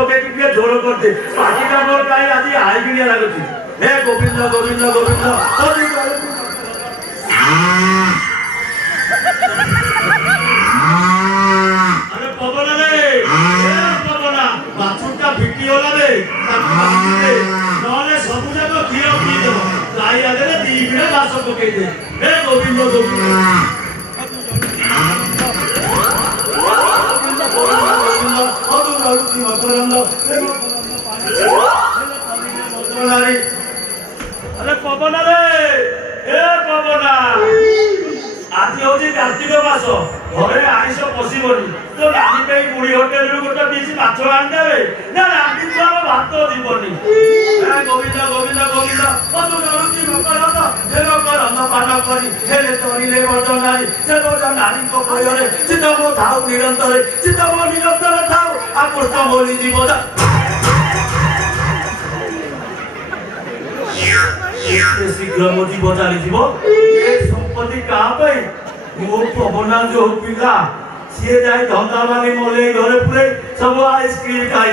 ପକେଇକି ଟିକେ ଜୋର କରିଦେ ପାଟିଟା ମୋର କାହିଁ ଆଜି ହାଇବିଣିଆ ଲାଗୁଛି ହେ ଗୋବିନ୍ଦ ଗୋବିନ୍ଦ ଗୋବିନ୍ଦ ଆରେ ପବନରେ ପବନା ବାଛୁରଟା ଫିଟିଗଲା ରେ ତାକୁ ବାନ୍ଧିଦେ ନହେଲେ ସବୁ ଯାକ କ୍ଷୀର ପିଇଦେବ ଗାଈ ଆଗରେ ଦି ବିଡ଼ା ଘାସ ପକେଇଦେ ହେ ଗୋବିନ୍ଦ ଗୋବିନ୍ଦ अरे पवना रे ए पवना आज हूँ कार्तिक मास घरे आईस पशिबनी तो रानी पे बुढ़ी होटेल गोटे पीस माछ आनीदे ना रानी छुआ भात दीपनी गोविंद गोविंद गोविंद मधु जलुची मकरंद हे मकरंद पान करी हेले चरिले बज नारी से बज नारी कपड़े चित मो थाऊ निरंतर चित मो निरंतर थाऊ आकृष्ट बोली जीव शीघ्र मो जीव चली संपत्ति क्या मो पवना जो पिला सी जाए धंदा मानी मोले घरे पूरे सब आइसक्रीम खाई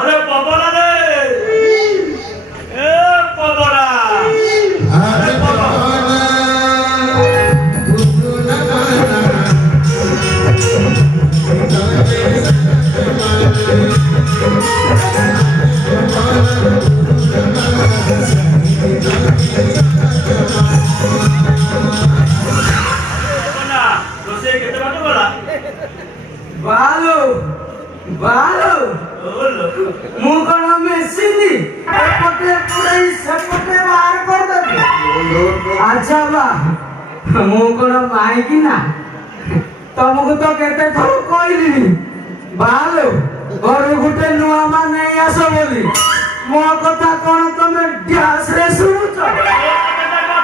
अरे पवना रे ए पवना अरे पवना बालो बालो मु कौन मेसिन एपटे पुराई सेपटे बाहर कर दे अच्छा बा मु कौन माइकी ना तुमको तो केते थो कहली बालो घर गुटे नुआ मा नहीं आस बोली मो कथा कौन तुम ड्यास रे सुनुच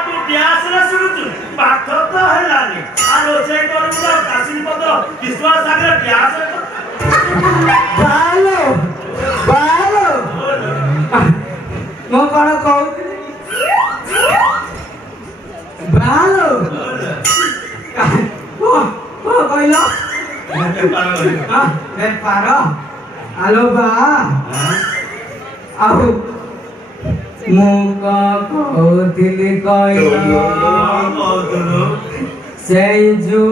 तू ड्यास रे सुनुच पाठ तो हेलानी आ रोसे करू तो कासिन पत्र विश्वास आगे ड्यास बालो बालो मो कौन कहती बालो ओ कहलो बेपार आलो बा आहो मु कहती कहलो से जो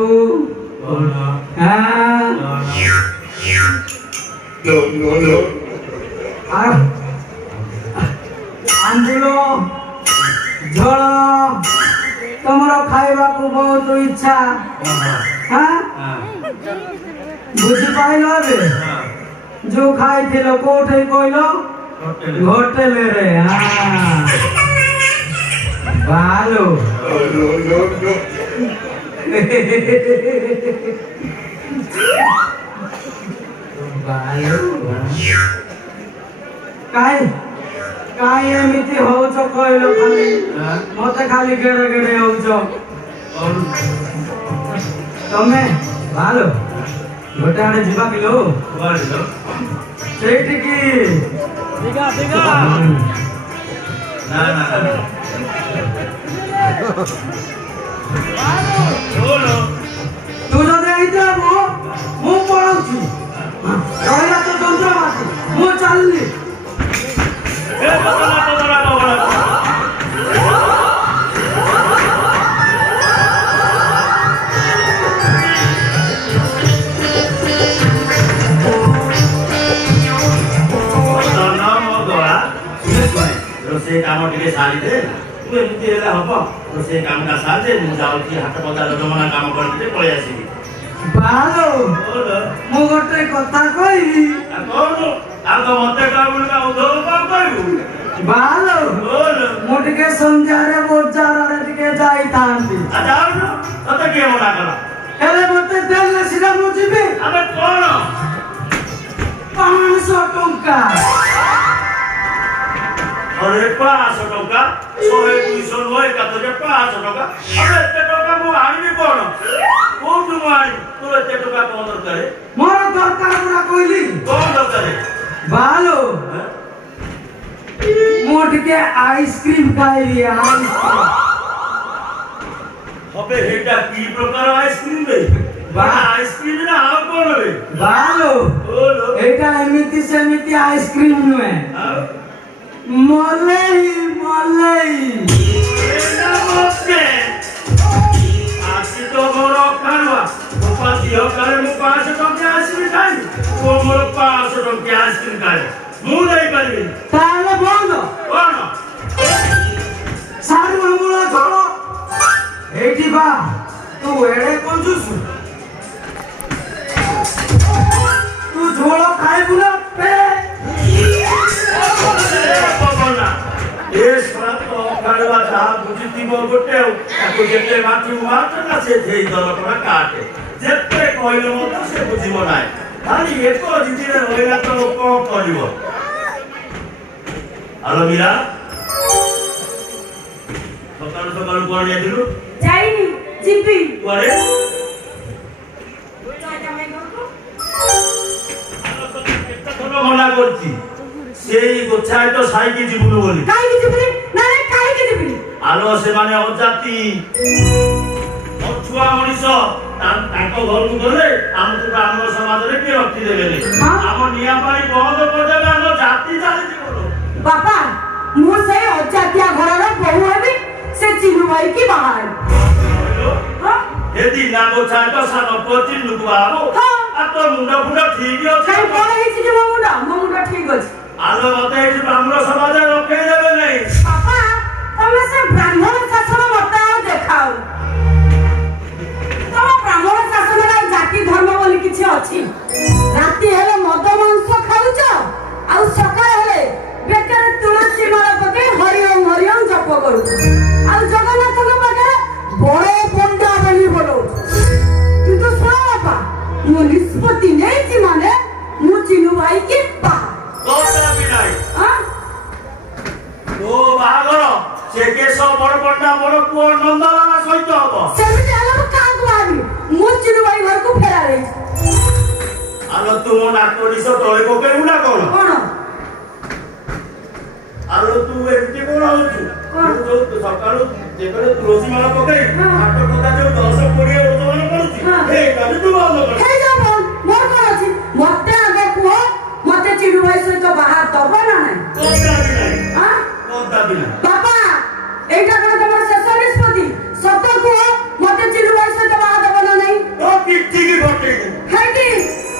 आंबुलो झोल तुमर खाइबा को बहुत इच्छा हाँ बुझी पाइल जो खाई कोठे कहल होटेल रे हाँ बालो बालो काई एमिति होउछ कहलो खाली मते खाली गेडे गेडे होउछ तमे बालो गोटे आड़े जीवा किलो सेठी की दिगा दिगा ना ना बोलो तू जदे आइता मु पळाउछी कहला तो चंद्रमासी मु चालली ए पवना पवना पवना रोसे काम टिके सारी दे तू एमती हेला हबो रोसे काम का साथ दे मु जाउची हाट बजार जमाना काम करते पळे आसीबी बालो मु गोटे कथा कहिबी आ कोन आ तो मते काबुल का उधो का कहू बालो मु टिके संध्या रे बजार रे टिके जाई थांती आ जाउ न तते के मना करा हेले मते देले सिरा मु जिबे अबे कोन 500 टंका अरे 500 टंका 100 200 नय कतरे 500 टंका अबे एते टंका मु आनिबी कोन कोठु माई तोर एते टंका कोन दरकार मोर दरकार पूरा कहली कोन दरकार बालो मोट के आइसक्रीम खाई आइसक्रीम अबे हेटा की प्रकार आइसक्रीम बे बा आइसक्रीम ना हाउ कोन बे बालो बोलो एटा एमी ଏମିତି ସେମିତି ଆଇସ୍କ୍ରିମ ନୁହେଁ ଆଉ ମଲେଇ ମଲେଇ ଏଇଟା ମତେ ଆଜି ତ ମୋର ଖାଇବା ମୋ ଦିହ କାଳେ ମୁଁ 500 ଟଙ୍କା ଆଇସ୍କ୍ରିମ ଖାଇବି ଓ ମୋର 500 ଟଙ୍କା ଆଇସ୍କ୍ରିମ ଖାଇବ ମୁଁ ନେଇପାରିବିନି ତାହେଲେ ବନ୍ଦ କଣ ସାରୁ ଆମ୍ବୁଳ ଝୋଳ ଏଇଠି ବା ତୁ ଏଡେ କଞ୍ଚୁଛୁ ତୁ ଝୋଳ ଖାଇବୁ ନା ପେ ପବନା ଏ ସତ ଖାଇବା ଯାହା ବୁଝିଥିବ ଗୋଟେ ଆଉ ତାକୁ ଯେତେ ମାଠିବୁ ମାଠ ନା ସେ ଦେଇ ଦରକଣା କାଟେ ଯେତେ କହିଲେ ମଧ୍ୟ ସେ ବୁଝିବ ନାହିଁ ଖାଲି ଏକ ଜିନିଷରେ ରହିଲା ତ କଣ କରିବ ଆଲୋ ମୀରା ସକାଳୁ ସକାଳୁ କୁଆଡେ ଯାଇଥିଲୁ ଯାଇନି ଯିବି କୁଆଡେ ମନା କରୁଛି ସେଇ ଗୋଛାଏ ତ ସାଇକି ଯିବୁନୁ ବୋଲି କାହିଁକି ଯିବିନି ନା ନା କାହିଁକି ଯିବିନି ଆଲୋ ସେମାନେ ଅଜାତି ଅଛୁଆ ମଣିଷ ତାଙ୍କ ଘରକୁ ଗଲେ ଆମକୁ ବ୍ରାହ୍ମଣ ସମାଜରେ କିଏ ରଖିଦେବେନି ହଁ। ଆମ ନିଆଁ ପାଣି ବନ୍ଦ କରିଦେବେ ଆମ ଜାତି ଚାଲିଯିବ ବାପା ମୁଁ ସେଇ ଅଜାତିଆ ଘରର ବୋହୂ ହେବି ସେ ଚିନୁ ଭାଇ କି ବାହା ହେବି ହଁ ଯଦି ନା ଗୋଛାଏ ତ ସାନ ପୁଅ ଚିହ୍ନୁକୁ ବାହାବୁ ହଁ। ଆଉ ତୋ ମୁଣ୍ଡ ଫୁଣ୍ଡ ଠିକ ଅଛି କାହିଁ କଣ ହେଇଛି କି ମୋ ମୁଣ୍ଡ ଠିକ ଅଛି ଆଲୋ ମତେ ଏଇଠି ବ୍ରାହ୍ମଣ ସମାଜରେ ରଖେଇ ଦେବେ ନାହିଁ ବାପା ତମେ ସେ ବ୍ରାହ୍ମଣ ଶାସନ ମତେ ଆଉ ଦେଖାଅ ତମ ବ୍ରାହ୍ମଣ ଶାସନରେ ଆଉ ଜାତି ଧର୍ମ ବୋଲି କିଛି ଅଛି ରାତି ହେଲେ ମଦ ମାଂସ ଖାଉଛ ଆଉ ସକାଳ ହେଲେ ବେକରେ ତୁଳସୀ ମାଳ ପକେଇ ହରିଓମ ଜପ କରୁଛ ଆଉ ଜଗନ୍ନାଥଙ୍କ ପାଖରେ ବଡ ପଣ୍ଡା ବୋଲି ବୋଲଉଛ କିନ୍ତୁ ଶୁଣ ବାପା ମୁଁ ନିଷ୍ପତ୍ତି ନେଇଛି ମାନେ ମୁଁ ଚିନୁ ଭାଇ କି ବାହା କଥା ବି ନାହିଁ ଆଁ? ତୋ ବାହାଘର ସେ କେଶ ବଡ ପଣ୍ଡା ବଡ ପୁଅ ନନ୍ଦଲାଲା ସହିତ ହବ ସେମିତି ହେଲେ ମୁଁ କାହାକୁ ବାହାରିବି ମୁଁ ଚିନୁ ଭାଇ ଘରକୁ ଫେରାର ହେଇଛି ଆଲୋ ତୁ ମୋ ନାକ ନିଶ ତଳେ ପକେଇବୁ ନା କଣ କଣ ଆଲୋ ତୁ ଏମିତି କଣ ହଉଛୁ କଣ? ତୁ ଯୋଉ ସକାଳୁ ଯେବେଳେ ତୁଳସୀ ମାଳ ପକେଇ ହଁ। ହାତ କଥା ଯୋଉ 10-20 ଓଜନ କରୁଛି ହଁ। ଏଇଟା ବି ତୁ ବନ୍ଦ କର ହେଇଯାଉ ମୋର କଣ ଅଛି ମତେ ଆଗ କୁହ ମତେ ଚିନୁ ଭାଇ ସହିତ ବାହା ଦବ ନା ନାହିଁ କଥା ବି ନାହିଁ ଆଁ? କଥା ବି ନାହିଁ ବାପା ଏଇଟା କଣ ତମର ଶେଷ ନିଷ୍ପତ୍ତି ସତ କୁହ ମତେ ଚିନୁ ଭାଇ ସହିତ ବାହା ଦବ ନା ନାହିଁ ତୋ ପିଠିକି ଘଟେଇ ଦେ ହେଇଟି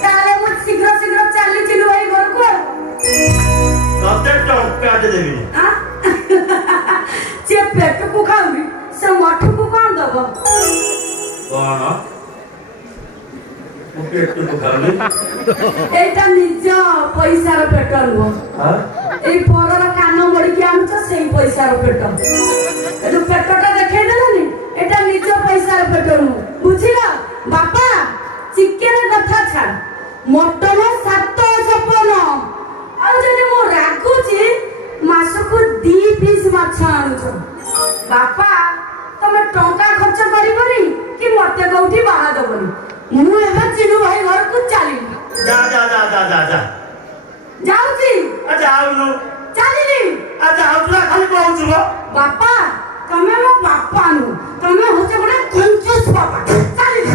ତାହେଲେ ମୁଁ ଶୀଘ୍ର ଚାଲି ଚିନୁ ଭାଇ ଘରକୁ ଆଉ ତତେ ଟଙ୍କା ଦେବିନି ଆଁ? ସେ ପେଟକୁ ଖାଉନି ସେ ମଠକୁ କଣ ଦବ କଣ ମୁଁ ପେଟକୁ ଖାଉନି এইটা নিজ পয়সার পেট নুহ এই পরর কান মড়িকি আনুছ সেই পয়সার পেট এই পেটটা দেখাই দেলানি এটা নিজ পয়সার পেট নু বুঝিল বাপা চিকেন কথা ছাড় মটন 7 সপন আর যদি মু রাগুছি মাসকু 2 পিস মাছ আনুছ বাপা তুমি টঙ্কা খরচ করি কি মতে কোউঠি বাহা দবনি ମୁଁ ଏବେ ଚିନୁ ଭାଇ ଘରକୁ ଚାଲିଲି ଯା ଯାଉଛି ଯାଉନୁ ଚାଲିଲି ଯାଉଛୁ ନା ଖାଲି କହୁଛୁ ମ ବାପା ତମେ ମୋ ବାପା ନୁହଁ ତମେ ହଉଛ ଗୋଟେ କଞ୍ଜୁସ ବାପା ଚାଲିଲି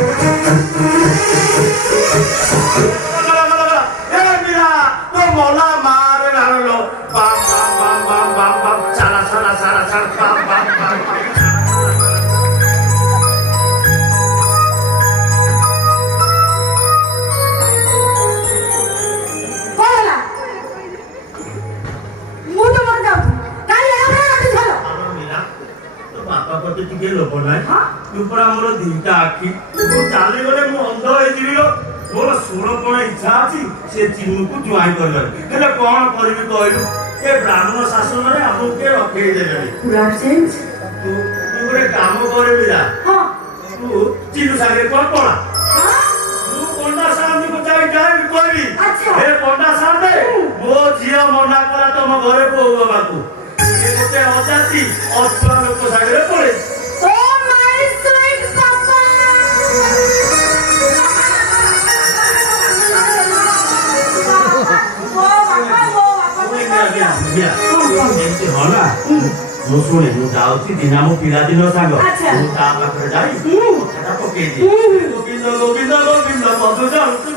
ଏ ମୀରା ତୋ ମଲା ମାରେ ଗାରଲୋ ବାମ୍ ସାରା ବାମ୍ କଣ ହେଲା ମୁଁ ତ ମର ଯାଉଛି କାଲି ଏଇଟା ରାତି ଝାଲ ବାପା ପ୍ରତି ଟିକେ ଲୋଭ ନାହିଁ ହଁ? ତୁ ପରା ମୋର ଦିଟା ଆଖି ମୁଁ ଚାଲିଗଲେ ମୁଁ ଅନ୍ଧ ହେଇଯିବି ଲୋ ମୋର ଶୁଣ କଣ ଇଚ୍ଛା ଅଛି ସେ ଚିନୁକୁ ଜୁଆଇଁ କରିବାର ହେଲେ କଣ କରିବି କହିଲୁ ଏ ବ୍ରାହ୍ମଣ ଶାସନରେ ଆମକୁ କିଏ ରଖେଇ ଦେବେନି ପୁରା ଚେଞ୍ଜ ତୁ ଗୋଟେ କାମ କରିବି ଯା ହଁ ତୁ ଚିନୁ ସାଙ୍ଗରେ କଣ ପଳା ହଁ ମୁଁ ପଣ୍ଡା ସାହେବଙ୍କୁ ଯାଇ କହିବି ଆଚ୍ଛା। ଏ ପଣ୍ଡା ସାହେବ ମୋ ଝିଅ ମନା କଲା ତମ ଘରେ ବୋହୁ ହବାକୁ ସେ ଗୋଟେ ଅଜାତି ଅଛୁଆ ଲୋକ ସାଙ୍ଗରେ ପଳେଇଛି ଓ ମାଇ ସୁଇଟ ପାପା ଏମିତି ହଁ ନା ମୁଁ ଶୁଣେ ମୁଁ ଯାଉଛି ଦିନା ମୋ ପିଲାଦିନ ସାଙ୍ଗ ଆଚ୍ଛା। ମୁଁ ତା ପାଖରେ ଯାଇ କଥାଟା ପକେଇଦିଏ ଗୋବିନ୍ଦ ଗୋବିନ୍ଦ ଗୋବିନ୍ଦ ମଧୁ ଯାଉଛି